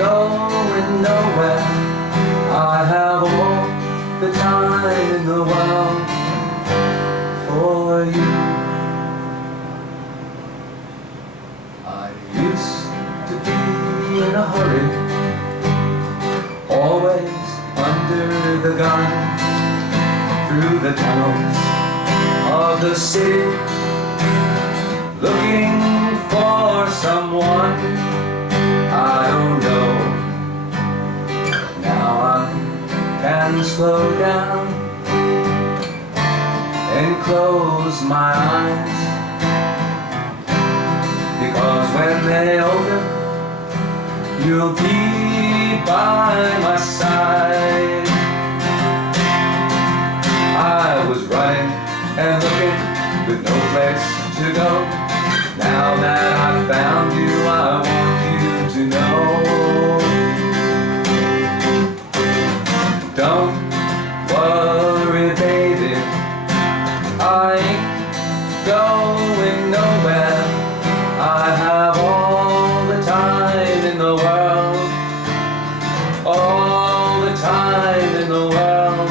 going nowhere. I have all the time in the world for you. I used to be in a hurry, always under the gun, through the tunnels of the city, looking for someone I don't know. Now I can slow down and close my eyes, because when they open, you'll be by my side. I was running and looking with no place to go. Now that I've found you, I want you to know. Don't worry, baby, I ain't going nowhere. I have all the time in the world, all the time in the world,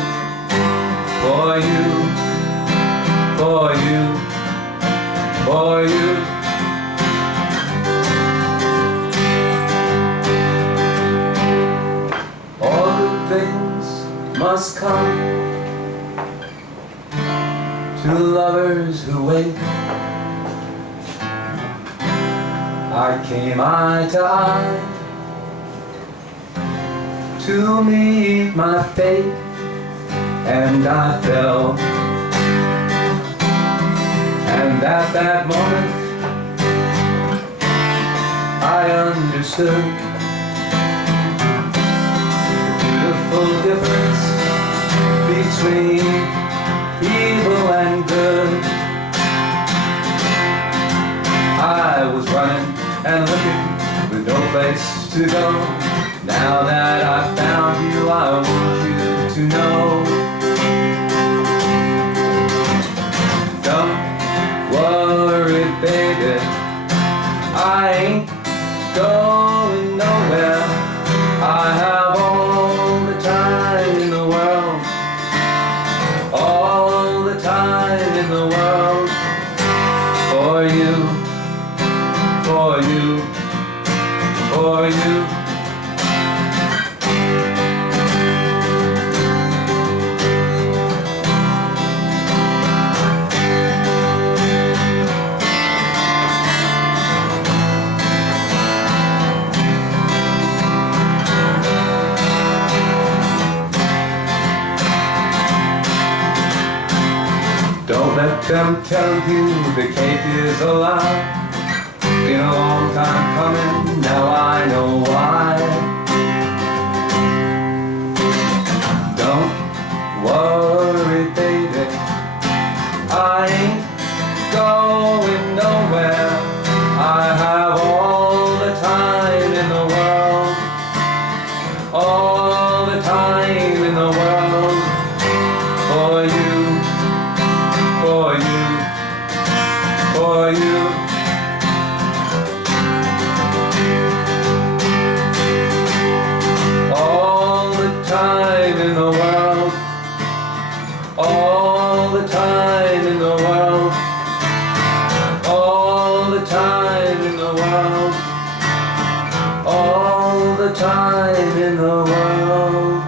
for you, for you, for you. All good things must come to lovers who wait. I came eye to eye to meet my fate, and I fell. And at that moment I understood the beautiful difference between evil and good. I was running and looking with no place to go. Now that I've found you, I want you to know. Don't worry, baby, I ain't going nowhere. I have all the time in the world, all the time in the world, for you, for you, for you. Don't let them tell you the cake is a lie. Been a long time coming, now I know why. Don't worry, baby, I ain't going nowhere. I have all the time in the world, all the time in the world, for you, for you, for you. All the time in the world, all the time in the world, all the time in the world, all the time in the world,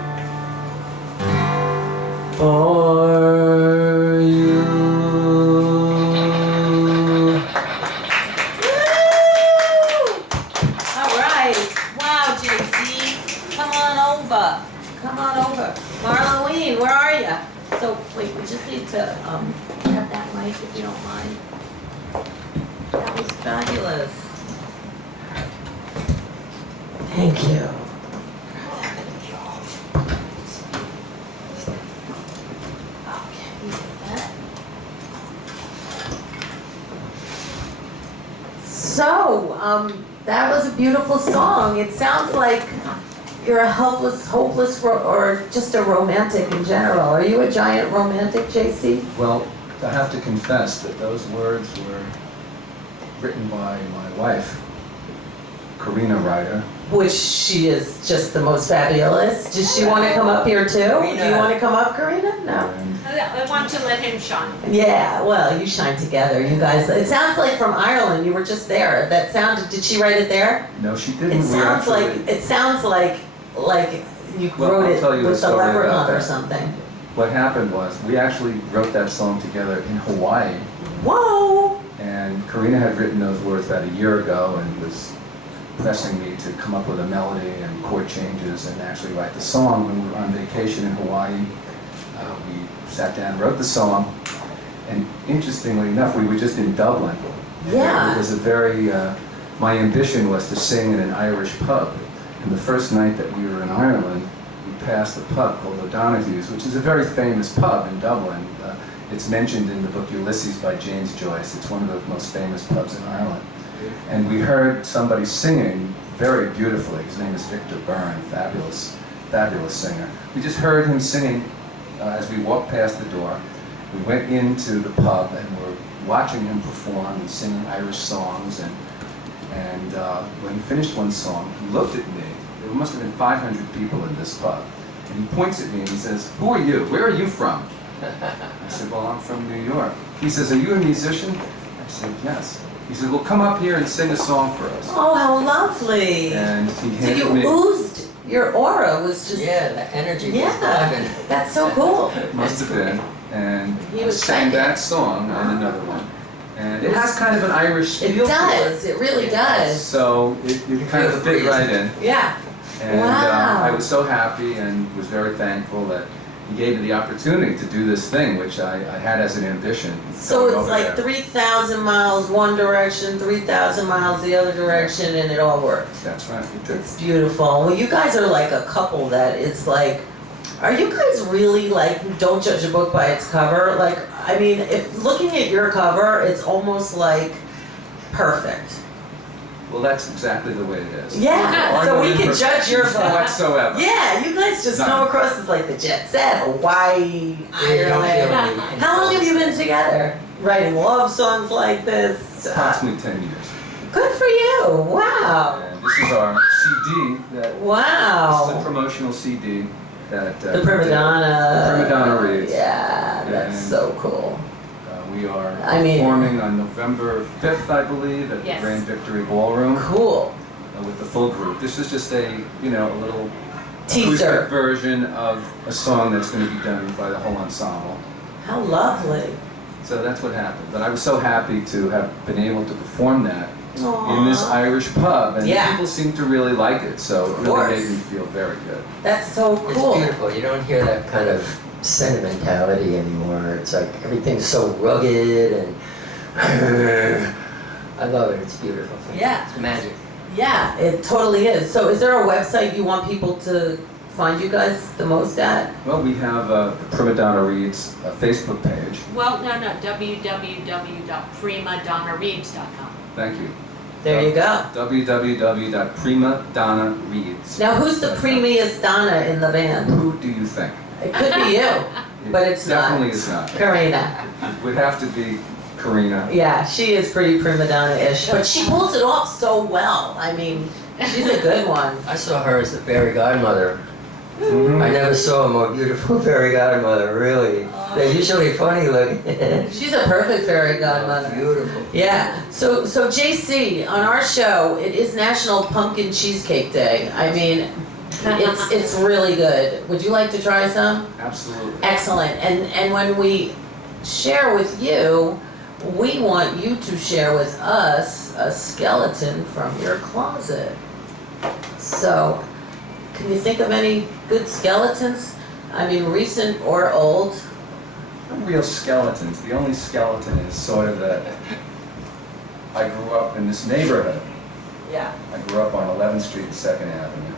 for you. All right. Wow, JC. Come on over. Come on over. Marlene, where are you? So, wait, we just need to have that mic if you don't mind. That was fabulous. Thank you. So, that was a beautiful song. It sounds like you're a helpless, hopeless, or just a romantic in general. Are you a giant romantic, JC? Well, I have to confess that those words were written by my wife, Ryder. Which she is just the most fabulous. Does she want to come up here too? Do you want to come up, Karina? No. And I want to let him shine. Yeah, well, you shine together, you guys. It sounds like from Ireland. You were just there. That sounded. Did she write it there? no, she didn't. It We sounds actually- like you Well, wrote I'll it tell you a with the story about leprechaun or that. something. What happened was, we actually wrote that song together in Hawaii, Whoa! and Karina had written those words about a year ago and was pressing me to come up with a melody and chord changes and actually write the song. When we were on vacation in Hawaii, we sat down, wrote the song, and interestingly enough, we were just in Dublin. Yeah. It was a very, my ambition was to sing in an Irish pub. And the first night that we were in Ireland, we passed a pub called O'Donoghue's, which is a very famous pub in Dublin. It's mentioned in the book Ulysses by James Joyce. It's one of the most famous pubs in Ireland. And we heard somebody singing very beautifully. His name is Victor Byrne, fabulous, fabulous singer. We just heard him singing as we walked past the door. We went into the pub and were watching him perform and singing Irish songs. And when he finished one song, he looked at me. There must have been 500 people in this pub. And he points at me and he says, "Who are you? Where are you from?" I said, "Well, I'm from New York." He says, "Are you a musician?" I said, "Yes." He said, "Well, come up here and sing a song for us." Oh, how lovely! And he So handed you me. oozed. Your aura was just. Yeah, the energy was Yeah, vibing. that's so cool. Must have been. And He I was sang singing. that song and another one. And it has kind of an Irish It feel to it. does. It really does. So it kind of fit right in. Yeah. And Wow. I was so happy and was very thankful that he gave me the opportunity to do this thing, which I had as an ambition. So going it's over like there. 3,000 miles one direction, 3,000 miles the other direction, and it all worked. That's right. It did. It's beautiful. Well, you guys are like a couple that is like, are you guys really like, don't judge a book by its cover? Like, I mean, if looking at your cover, it's almost like perfect. Well, that's exactly the way it is. Yeah, so we can judge your book. Whatsoever. Yeah, you guys just come across as like the jet set, Hawaii, Yeah, you don't feel Ireland. any- How long have you been together? Writing love songs like this? Approximately 10 years. Good for you. Wow. And this is our CD that. This is a Wow. promotional CD that. The PrimaDonna. The PrimaDonna Reeds. Yeah, that's And- so cool. We are I mean- performing on November 5th, I believe, at Yes. the Grand Victory Ballroom Cool. with the full group. This is just a little Teaser. acoustic version of a song that's going to be done by the whole ensemble. How lovely. So that's what happened. But I was so happy to have been able to perform that Aww. in this Irish pub, and Yeah. people seem to really like it, so it Of course. really made me feel very good. That's so It's cool. beautiful. You don't hear that kind of sentimentality anymore. It's like everything's so rugged and I love it. It's beautiful. Yeah. It's magic. Yeah, it totally is. So is there a website you want people to find you guys the most at? Well, we have the PrimaDonna Reeds Facebook page. Well, no, www.primadonnareeds.com. Thank you. There you go. www.PrimaDonnaReeds. Now who's the premiest Donna in the band? Who do you think? It could be you, but it's Definitely not. is not. Karina. It would have to be Karina. Yeah, she is pretty prima donna-ish, but she pulls it off so well. I mean, she's a good one. I saw her as the fairy godmother. Mhm. I never saw a more beautiful fairy godmother, really. They're usually funny looking. She's a perfect fairy godmother. Beautiful. Yeah. So JC, on our show, it is National Pumpkin Cheesecake Day. I mean, it's really good. Would you like to try some? Absolutely. Excellent. And when we share with you, we want you to share with us a skeleton from your closet. So, can you think of any good skeletons? I mean, recent or old? No real skeletons. The only skeleton is sort of that I grew up in this neighborhood. Yeah. I grew up on 11th Street and 2nd Avenue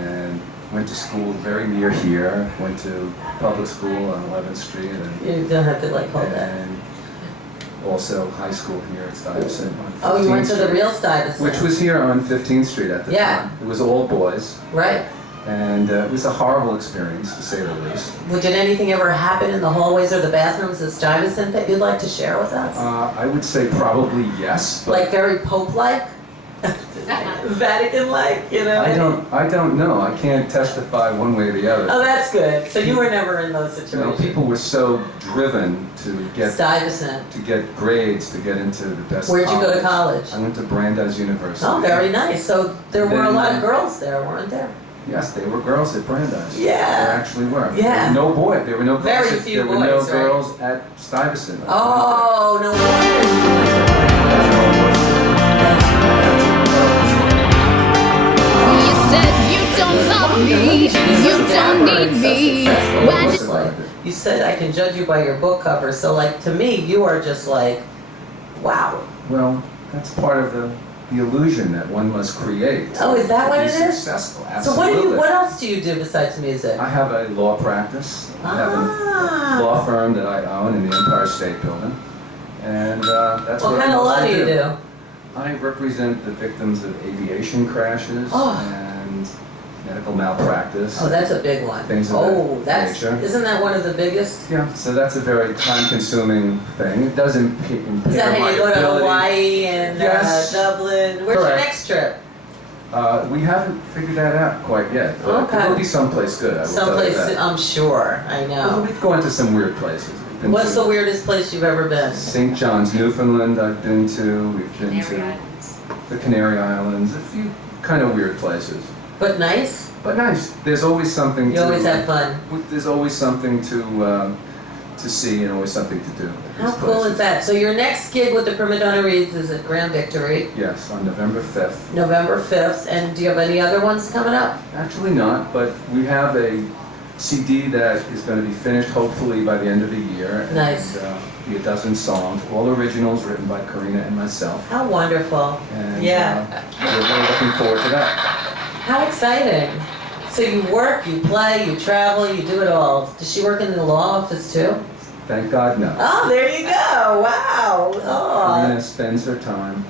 and went to school very near here. Went to public school on 11th Street You don't have to like hold that. and also high school here at Stuyvesant on 15th Oh, you went to the Street, real Stuyvesant. which was here on 15th Street at the Yeah. time. It was all boys, Right. and it was a horrible experience, to say the least. Well, did anything ever happen in the hallways or the bathrooms at Stuyvesant that you'd like to share with us? I would say probably yes, but Like very Pope-like? Vatican-like, you know? I don't know. I can't testify one way or the other. Oh, that's good. So you were never in those You know, situations? people were so driven to get Stuyvesant. grades to get into the best. Where'd you go to college? I went to Brandeis University. Oh, very nice. So there were a Then, lot of girls there, weren't there? Yes, there were girls at Brandeis. Yeah. There actually were. Yeah. There were no boys. There were no girls. Very few there were no boys, right? girls at Stuyvesant. Oh, no wonder. You said you don't love me, you don't need me. Why just You said I can judge you by your book cover, so like to me, you are just like, wow. Well, that's part of the illusion that one must create. Oh, is that to what be it is? Successful. So Absolutely. what else do you do besides music? I have a law practice. I have a Ah. law firm that I own in the Empire State Building, and that's What what kind I of law mostly do you do? I represent the victims of aviation crashes Oh. and medical malpractice. Oh, that's a big one. Things of Oh, that that's, nature. isn't that one of the biggest? Yeah, so that's a very time-consuming thing. It doesn't impair Is that how my you go to ability. Hawaii and Yes. Dublin? Where's your Correct. next trip? We haven't figured that out quite yet. But Okay. It'll be someplace good, I will tell you Someplace, that. I'm sure, I Well, know. we've gone to some weird places. We've been What's to the weirdest place you've ever been? St. John's, Newfoundland I've been to. We've been Canary to Islands. the Canary Islands, a few kind of weird places. But nice? But nice. There's always something You always have fun. There's always something to see and always something to do. at How these cool places. is that? So your next gig with the PrimaDonna Reeds is at Grand Victory, Yes, on November 5th. November 5th, and do you have any other ones coming up? Actually not, but we have a CD that is going to be finished hopefully by the end of the year. Nice. And, be a dozen songs, all originals written by Karina and myself. How wonderful. And Yeah. we're really looking forward to that. How exciting. So you work, you play, you travel, you do it all. Does she work in the law office too? Thank God, no. Oh, there you go. Wow. Oh. Karina spends her time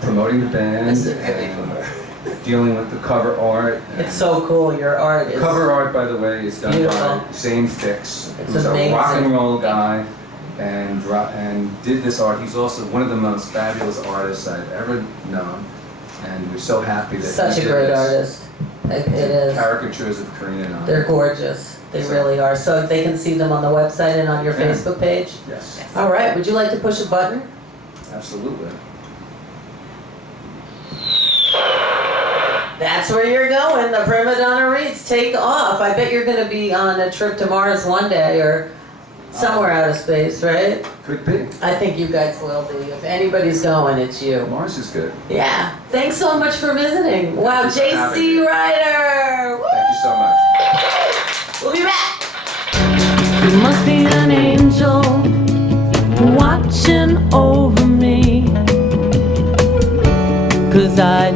promoting the band This is really and dealing with the cover art. It's so cool. Your art is. Cover art, by the way, is done Beautiful. by Zane Fix, It's who's amazing. a rock and roll guy, and did this art. He's also one of the most fabulous artists I've ever known, and we're so happy that Such he a did great this. artist. It is. Caricatures of Karina and I. They're gorgeous. They really are. So they can see them on the website and on your Yeah. Facebook page? Yes, All right. Would you like to push a button? absolutely. That's where you're going. The PrimaDonna Reeds take off. I bet you're going to be on a trip to Mars one day or somewhere out of space, right? Could be. I think you guys will be. If anybody's going, it's you. Mars is good. Yeah. Thanks so much for visiting. Wow, Thank you for having JC me. Ryder. Thank you so much. We'll be back. You must be an angel watching over me, 'cause I